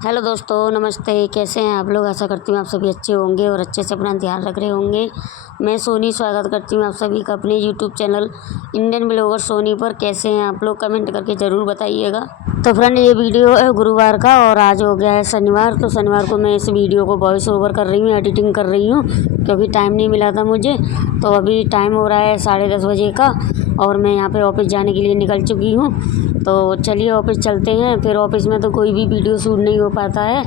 Hello दोस्तों, नमस्ते। कैसे हैं आप लोग? आशा करती हूँ आप सभी अच्छे होंगे और अच्छे से अपना ध्यान रख रहे होंगे। मैं सोनी स्वागत करती हूँ आप सभी का अपने YouTube channel Indian blogger Soni पर। कैसे हैं आप लोग? कमेंट करके ज़रूर बताइएगा। तो फ्रेंड, ये वीडियो है गुरुवार का और आज हो गया है शनिवार। तो शनिवार को मैं इस वीडियो को वॉइस ओवर कर रही हूँ, एडिटिंग कर रही हूँ क्योंकि टाइम नहीं मिला था मुझे। तो अभी टाइम हो रहा है 10:30 बजे का और मैं यहाँ पे ऑफिस जाने के लिए निकल चुकी हूँ। तो चलिए ऑफिस चलते हैं। फिर ऑफिस में तो कोई भी वीडियो शूट नहीं हो पाता है,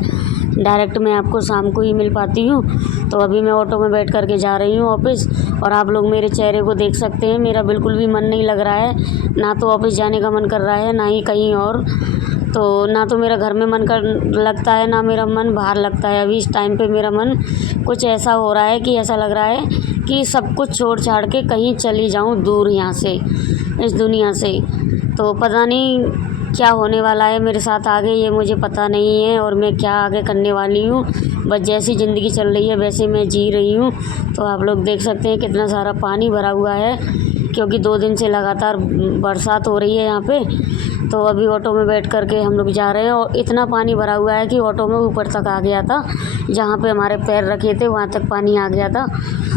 डायरेक्ट मैं आपको शाम को ही मिल पाती हूँ। तो अभी मैं ऑटो में बैठ कर के जा रही हूँ ऑफिस और आप लोग मेरे चेहरे को देख सकते हैं। मेरा बिल्कुल भी मन नहीं लग रहा है, ना तो ऑफिस जाने का मन कर रहा है ना ही कहीं और। तो ना तो मेरा घर में मन कर लगता है, ना मेरा मन बाहर लगता है। अभी इस टाइम पे मेरा मन कुछ ऐसा हो रहा है कि ऐसा लग रहा है कि सब कुछ छोड़ छाड़ के कहीं चली जाऊँ दूर यहाँ से, इस दुनिया से। तो पता नहीं क्या होने वाला है मेरे साथ आगे, ये मुझे पता नहीं है और मैं क्या आगे करने वाली हूँ। बस जैसी ज़िंदगी चल रही है वैसे मैं जी रही हूँ। तो आप लोग देख सकते हैं कितना सारा पानी भरा हुआ है क्योंकि 2 दिन से लगातार बरसात हो रही है यहाँ पे। तो अभी ऑटो में बैठ कर के हम लोग जा रहे हैं और इतना पानी भरा हुआ है कि ऑटो में ऊपर तक आ गया था, जहाँ पे हमारे पैर रखे थे वहाँ तक पानी आ गया था।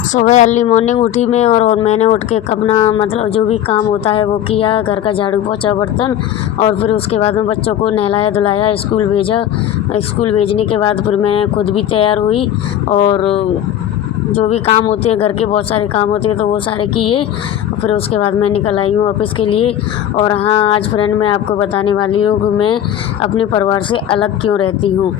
सुबह अर्ली मॉर्निंग उठी मैं और मैंने उठ के अपना मतलब जो भी काम होता है वो किया, घर का झाड़ू पोछा बर्तन, और फिर उसके बाद में बच्चों को नहलाया धुलाया, स्कूल भेजा। स्कूल भेजने के बाद फिर मैं खुद भी तैयार हुई और जो भी काम होते हैं घर के, बहुत सारे काम होते हैं तो वो सारे किए। फिर उसके बाद मैं निकल आई हूँ ऑफिस के लिए। और हाँ, आज फ्रेंड मैं आपको बताने वाली हूँ कि मैं अपने परिवार से अलग क्यों रहती हूँ,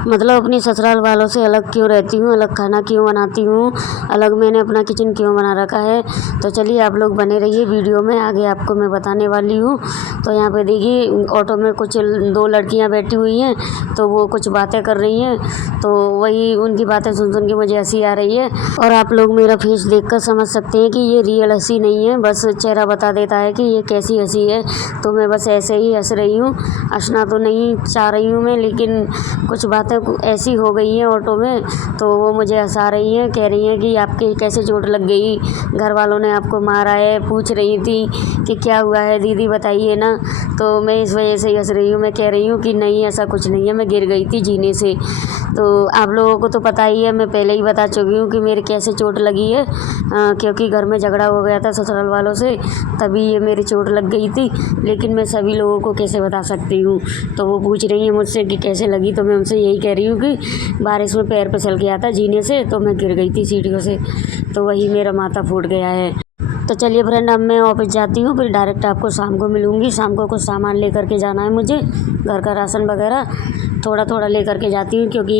मतलब अपनी ससुराल वालों से अलग क्यों रहती हूँ, अलग खाना क्यों बनाती हूँ, अलग मैंने अपना किचन क्यों बना रखा है। तो चलिए आप लोग बने रहिए वीडियो में, आगे आपको मैं बताने वाली हूँ। तो यहाँ पे देखिए ऑटो में कुछ 2 लड़कियाँ बैठी हुई हैं, तो वो कुछ बातें कर रही हैं। तो वही उनकी बातें सुन सुन के मुझे हंसी आ रही है। और आप लोग मेरा फेस देखकर समझ सकते हैं कि ये रियल हंसी नहीं है, बस चेहरा बता देता है कि ये कैसी हंसी है। तो मैं बस ऐसे ही हंस रही हूँ, हंसना तो नहीं चाह रही हूँ मैं, लेकिन कुछ बातें ऐसी हो गई हैं ऑटो में तो वो मुझे हंसा रही हैं। कह रही हैं कि आपके कैसे चोट लग गई, घर वालों ने आपको मारा है, पूछ रही थी कि क्या हुआ है दीदी बताइए ना। तो मैं इस वजह से ही हंस रही हूँ। मैं कह रही हूँ कि नहीं ऐसा कुछ नहीं है, मैं गिर गई थी जीने से। तो आप लोगों को तो पता ही है, मैं पहले ही बता चुकी हूँ कि मेरे कैसे चोट लगी है, क्योंकि घर में झगड़ा हो गया था ससुराल वालों से, तभी ये मेरी चोट लग गई थी। लेकिन मैं सभी लोगों को कैसे बता सकती हूँ। तो वो पूछ रही है मुझसे कि कैसे लगी, तो मैं उनसे यही कह रही हूँ कि बारिश में पैर फिसल गया था जीने से, तो मैं गिर गई थी सीढ़ियों से, तो वही मेरा माथा फूट गया है। तो चलिए फ्रेंड, अब मैं ऑफिस जाती हूँ, फिर डायरेक्ट आपको शाम को मिलूँगी। शाम को कुछ सामान लेकर के जाना है मुझे, घर का राशन वगैरह थोड़ा थोड़ा लेकर के जाती हूँ क्योंकि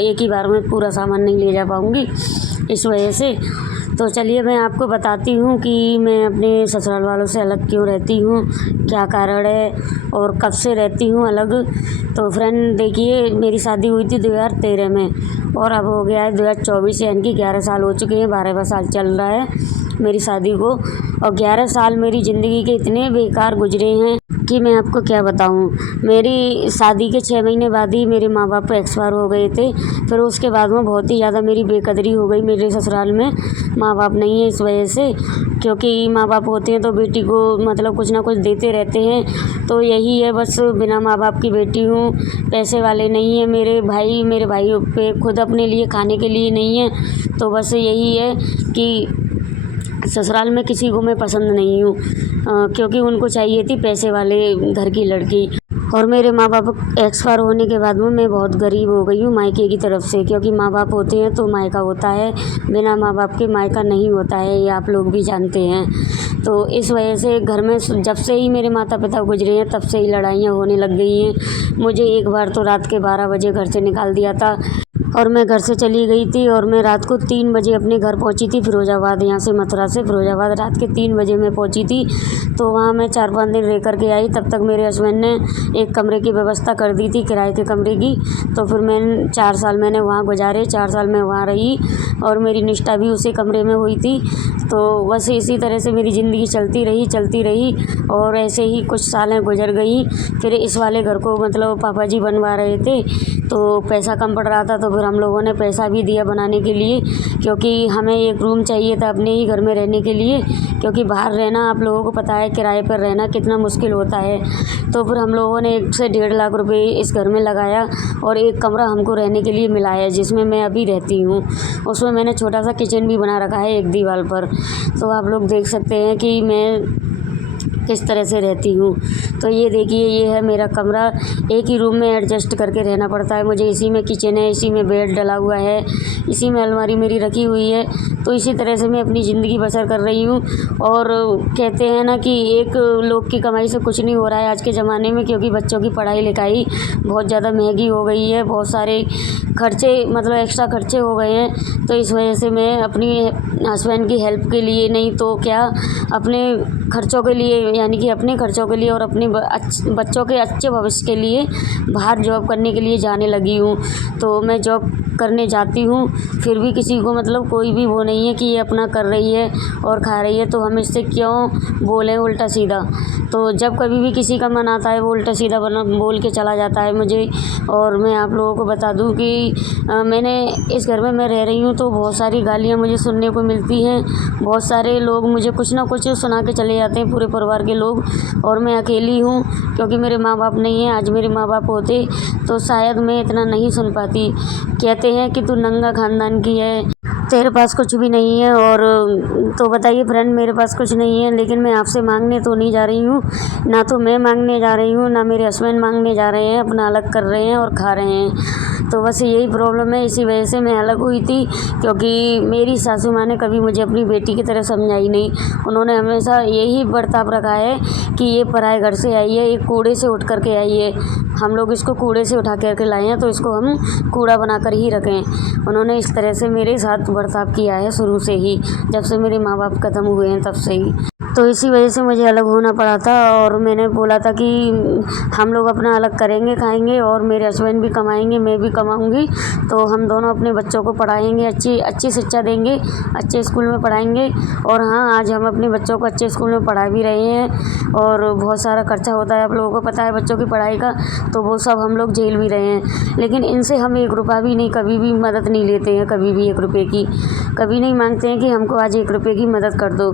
एक ही बार में पूरा सामान नहीं ले जा पाऊँगी, इस वजह से। तो चलिए मैं आपको बताती हूँ कि मैं अपने ससुराल वालों से अलग क्यों रहती हूँ, क्या कारण है और कब से रहती हूँ अलग। तो फ्रेंड देखिए, मेरी शादी हुई थी 2013 में और अब हो गया है 2024, यानी कि 11 साल हो चुके हैं। 12वां साल चल रहा है मेरी शादी को और 11 साल मेरी ज़िंदगी के इतने बेकार गुजरे हैं कि मैं आपको क्या बताऊं। मेरी शादी के 6 महीने बाद ही मेरे माँ बाप एक्सपायर हो गए थे। फिर उसके बाद में बहुत ही ज़्यादा मेरी बेकदरी हो गई। मेरे ससुराल में माँ बाप नहीं है इस वजह से, क्योंकि माँ बाप होते हैं तो बेटी को मतलब कुछ ना कुछ देते रहते हैं। तो यही है, बस बिना माँ बाप की बेटी हूँ। पैसे वाले नहीं है मेरे भाई पे खुद अपने लिए खाने के लिए नहीं है। तो बस यही है कि ससुराल में किसी को मैं पसंद नहीं हूँ, क्योंकि उनको चाहिए थी पैसे वाले घर की लड़की। और मेरे माँ बाप एक्सपायर होने के बाद में मैं बहुत गरीब हो गई हूँ मायके की तरफ से, क्योंकि माँ बाप होते हैं तो मायका होता है, बिना माँ बाप के मायका नहीं होता है, ये आप लोग भी जानते हैं। तो इस वजह से घर में जब से ही मेरे माता पिता गुजरे हैं तब से ही लड़ाइयाँ होने लग गई हैं। मुझे एक बार तो रात के 12 बजे घर से निकाल दिया था और मैं घर से चली गई थी और मैं रात को 3 बजे अपने घर पहुंची थी फिरोजाबाद। यहाँ से मथुरा से फिरोजाबाद रात के 3 बजे मैं पहुंची थी। तो वहाँ मैं 4-5 दिन रह कर के आई। तब तक मेरे हस्बैंड ने एक कमरे की व्यवस्था कर दी थी, किराए के कमरे की। तो फिर मैं 4 साल मैंने वहाँ गुजारे, 4 साल मैं वहाँ रही और मेरी निष्ठा भी उसी कमरे में हुई थी। तो बस इसी तरह से मेरी ज़िंदगी चलती रही और ऐसे ही कुछ सालें गुजर गई। फिर इस वाले घर को मतलब पापा जी बनवा रहे थे तो पैसा कम पड़ रहा था, तो फिर हम लोगों ने पैसा भी दिया बनाने के लिए, क्योंकि हमें एक रूम चाहिए था अपने ही घर में रहने के लिए, क्योंकि बाहर रहना आप लोगों को पता है किराए पर रहना कितना मुश्किल होता है। तो फिर हम लोगों ने 1 से 1.5 लाख रुपए इस घर में लगाया और एक कमरा हमको रहने के लिए मिला है, जिसमें मैं अभी रहती हूँ। उसमें मैंने छोटा सा किचन भी बना रखा है एक दीवार पर। तो आप लोग देख सकते हैं कि मैं किस तरह से रहती हूँ। तो ये देखिए, ये है मेरा कमरा। एक ही रूम में एडजस्ट करके रहना पड़ता है मुझे। इसी में किचन है, इसी में बेड डला हुआ है, इसी में अलमारी मेरी रखी हुई है। तो इसी तरह से मैं अपनी ज़िंदगी बसर कर रही हूँ। और कहते हैं ना कि एक लोग की कमाई से कुछ नहीं हो रहा है आज के ज़माने में, क्योंकि बच्चों की पढ़ाई लिखाई बहुत ज़्यादा महंगी हो गई है। बहुत सारे खर्चे मतलब एक्स्ट्रा खर्चे हो गए हैं। तो इस वजह से मैं अपनी हस्बैंड की हेल्प के लिए नहीं तो क्या, अपने खर्चों के लिए, यानी कि अपने खर्चों के लिए और अपने बच्चों के अच्छे भविष्य के लिए बाहर जॉब करने के लिए जाने लगी हूँ। तो मैं जॉब करने जाती हूँ, फिर भी किसी को मतलब कोई भी वो नहीं है कि ये अपना कर रही है और खा रही है, तो हम इससे क्यों बोलें उल्टा सीधा। तो जब कभी भी किसी का मन आता है वो उल्टा सीधा बोल के चला जाता है मुझे। और मैं आप लोगों को बता दूं कि मैंने इस घर में मैं रह रही हूँ तो बहुत सारी गालियाँ मुझे सुनने को मिलती हैं। बहुत सारे लोग मुझे कुछ ना कुछ सुना के चले जाते हैं, पूरे परिवार के लोग। और मैं अकेली हूँ, क्योंकि मेरे माँ बाप नहीं हैं। आज मेरे माँ बाप होते तो शायद मैं इतना नहीं सुन पाती। कहते हैं कि तू नंगा खानदान की है, तेरे पास कुछ भी नहीं है। और तो बताइए फ्रेंड, मेरे पास कुछ नहीं है, लेकिन मैं आपसे मांगने तो नहीं जा रही हूँ। ना तो मैं मांगने जा रही हूँ, ना मेरे हस्बैंड मांगने जा रहे हैं। अपना अलग कर रहे हैं और खा रहे हैं। तो बस यही प्रॉब्लम है, इसी वजह से मैं अलग हुई थी। क्योंकि मेरी सासू माँ ने कभी मुझे अपनी बेटी की तरह समझाई नहीं। उन्होंने हमेशा यही बर्ताव रखा है कि ये पराए घर से आई है, ये कूड़े से उठ करके आई है। हम लोग इसको कूड़े से उठा करके लाए हैं, तो इसको हम कूड़ा बना कर ही रखें। उन्होंने इस तरह से मेरे साथ बर्ताव किया है शुरू से ही, जब से मेरे माँ बाप ख़त्म हुए हैं तब से ही। तो इसी वजह से मुझे अलग होना पड़ा था। और मैंने बोला था कि हम लोग अपना अलग करेंगे, खाएंगे, और मेरे हस्बैंड भी कमाएंगे, मैं भी कमाऊंगी। तो हम दोनों अपने बच्चों को पढ़ाएंगे, अच्छी शिक्षा देंगे, अच्छे स्कूल में पढ़ाएंगे। और हाँ, आज हम अपने बच्चों को अच्छे स्कूल में पढ़ा भी रहे हैं। और बहुत सारा खर्चा होता है, आप लोगों को पता है बच्चों की पढ़ाई का, तो वो सब हम लोग झेल भी रहे हैं। लेकिन इनसे हम 1 रुपया भी नहीं, कभी भी मदद नहीं लेते हैं, कभी भी 1 रुपये की कभी नहीं मांगते हैं कि हमको आज 1 रुपये की मदद कर दो।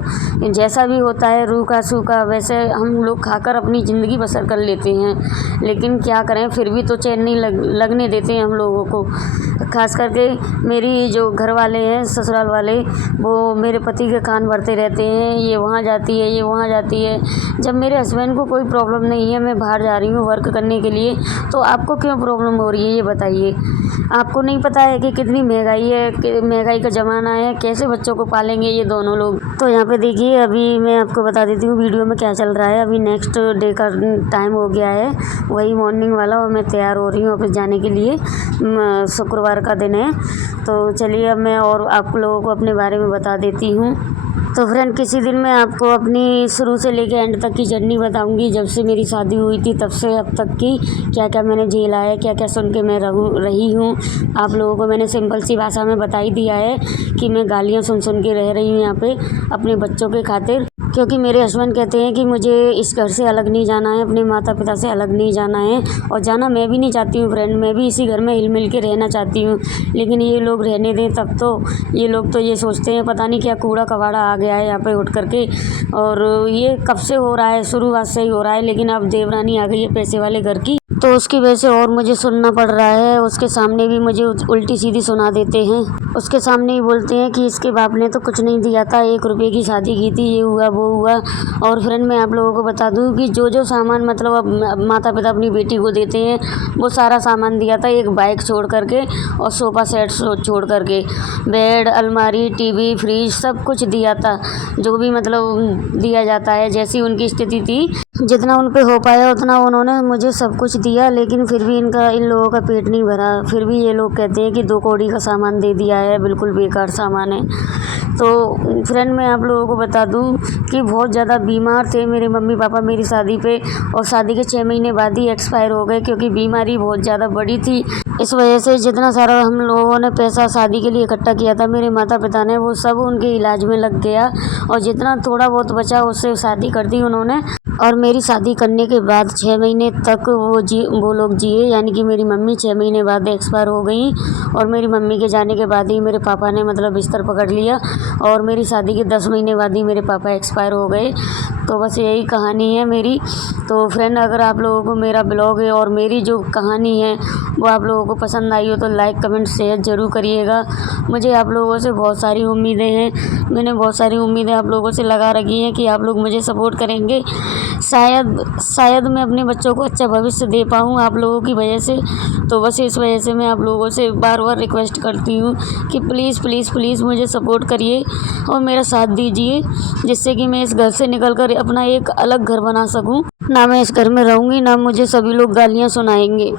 जैसा भी होता है रूखा सूखा वैसे हम लोग खाकर अपनी ज़िंदगी बसर कर लेते हैं। लेकिन क्या करें, फिर भी तो चैन नहीं लगने देते हैं हम लोगों को। खास करके मेरी जो घर वाले हैं, ससुराल वाले, वो मेरे पति के कान भरते रहते हैं, ये वहाँ जाती है, ये वहाँ जाती है। जब मेरे हस्बैंड को कोई प्रॉब्लम नहीं है, मैं बाहर जा रही हूँ वर्क करने के लिए, तो आपको क्यों प्रॉब्लम हो रही है ये बताइए। आपको नहीं पता है कि कितनी महंगाई है, कि महंगाई का ज़माना है, कैसे बच्चों को पालेंगे ये दोनों लोग। तो यहाँ पे देखिए, अभी मैं आपको बता देती हूँ वीडियो में क्या चल रहा है। अभी नेक्स्ट डे का टाइम हो गया है, वही मॉर्निंग वाला, और मैं तैयार हो रही हूँ ऑफिस जाने के लिए। शुक्रवार का दिन है। तो चलिए अब मैं और आप लोगों को अपने बारे में बता देती हूँ। तो फ्रेंड, किसी दिन मैं आपको अपनी शुरू से लेके एंड तक की जर्नी बताऊंगी, जब से मेरी शादी हुई थी तब से अब तक की क्या क्या मैंने झेला है, क्या क्या सुन के मैं रही हूँ। आप लोगों को मैंने सिंपल सी भाषा में बता ही दिया है कि मैं गालियाँ सुन के रह रही हूँ यहाँ पे अपने बच्चों के खातिर। क्योंकि मेरे हस्बैंड कहते हैं कि मुझे इस घर से अलग नहीं जाना है, अपने माता पिता से अलग नहीं जाना है। और जाना मैं भी नहीं चाहती हूँ फ्रेंड, मैं भी इसी घर में हिल मिल के रहना चाहती हूँ। लेकिन ये लोग रहने दें तब तो। ये लोग तो ये सोचते हैं पता नहीं क्या कूड़ा कबाड़ा आ गया है यहाँ पे उठ करके। और ये कब से हो रहा है, शुरुआत से ही हो रहा है। लेकिन अब देवरानी आ गई है पैसे वाले घर की, तो उसकी वजह से और मुझे सुनना पड़ रहा है। उसके सामने भी मुझे उल्टी सीधी सुना देते हैं। उसके सामने ही बोलते हैं कि इसके बाप ने तो कुछ नहीं दिया था, 1 रुपये की शादी की थी, ये हुआ वो हुआ। और फ्रेंड, मैं आप लोगों को बता दूं कि जो सामान मतलब अब माता पिता अपनी बेटी को देते हैं, वो सारा सामान दिया था, एक बाइक छोड़ करके और सोफ़ा सेट छोड़ करके, बेड, अलमारी, टीवी, फ्रिज, सब कुछ दिया था। जो भी मतलब दिया जाता है, जैसी उनकी स्थिति थी, जितना उन पे हो पाया उतना उन्होंने मुझे सब कुछ दिया। लेकिन फिर भी इन लोगों का पेट नहीं भरा। फिर भी ये लोग कहते हैं कि 2 कौड़ी का सामान दे दिया है, बिल्कुल बेकार सामान है। तो फ्रेंड, मैं आप लोगों को बता दूं कि बहुत ज़्यादा बीमार थे मेरे मम्मी पापा मेरी शादी पे, और शादी के 6 महीने बाद ही एक्सपायर हो गए, क्योंकि बीमारी बहुत ज़्यादा बड़ी थी। इस वजह से जितना सारा हम लोगों ने पैसा शादी के लिए इकट्ठा किया था मेरे माता पिता ने, वो सब उनके इलाज में लग गया। और जितना थोड़ा बहुत बचा उससे शादी कर दी उन्होंने। और मेरी शादी करने के बाद 6 महीने तक वो लोग जिए, यानी कि मेरी मम्मी 6 महीने बाद एक्सपायर हो गई। और मेरी मम्मी के जाने के बाद ही मेरे पापा ने मतलब बिस्तर पकड़ लिया, और मेरी शादी के 10 महीने बाद ही मेरे पापा एक्सपायर हो गए। तो बस यही कहानी है मेरी। तो फ्रेंड, अगर आप लोगों को मेरा ब्लॉग है और मेरी जो कहानी है वो आप लोगों को पसंद आई हो तो लाइक कमेंट शेयर ज़रूर करिएगा। मुझे आप लोगों से बहुत सारी उम्मीदें हैं, मैंने बहुत सारी उम्मीदें आप लोगों से लगा रखी हैं कि आप लोग मुझे सपोर्ट करेंगे। शायद मैं अपने बच्चों को अच्छा भविष्य दे पाऊँ आप लोगों की वजह से। तो बस इस वजह से मैं आप लोगों से बार बार रिक्वेस्ट करती हूँ कि प्लीज़ प्लीज़ प्लीज़ मुझे सपोर्ट करिए और मेरा साथ दीजिए, जिससे कि मैं इस घर से निकल कर अपना एक अलग घर बना सकूँ। ना मैं इस घर में रहूँगी, ना मुझे सभी लोग गालियाँ सुनाएंगे।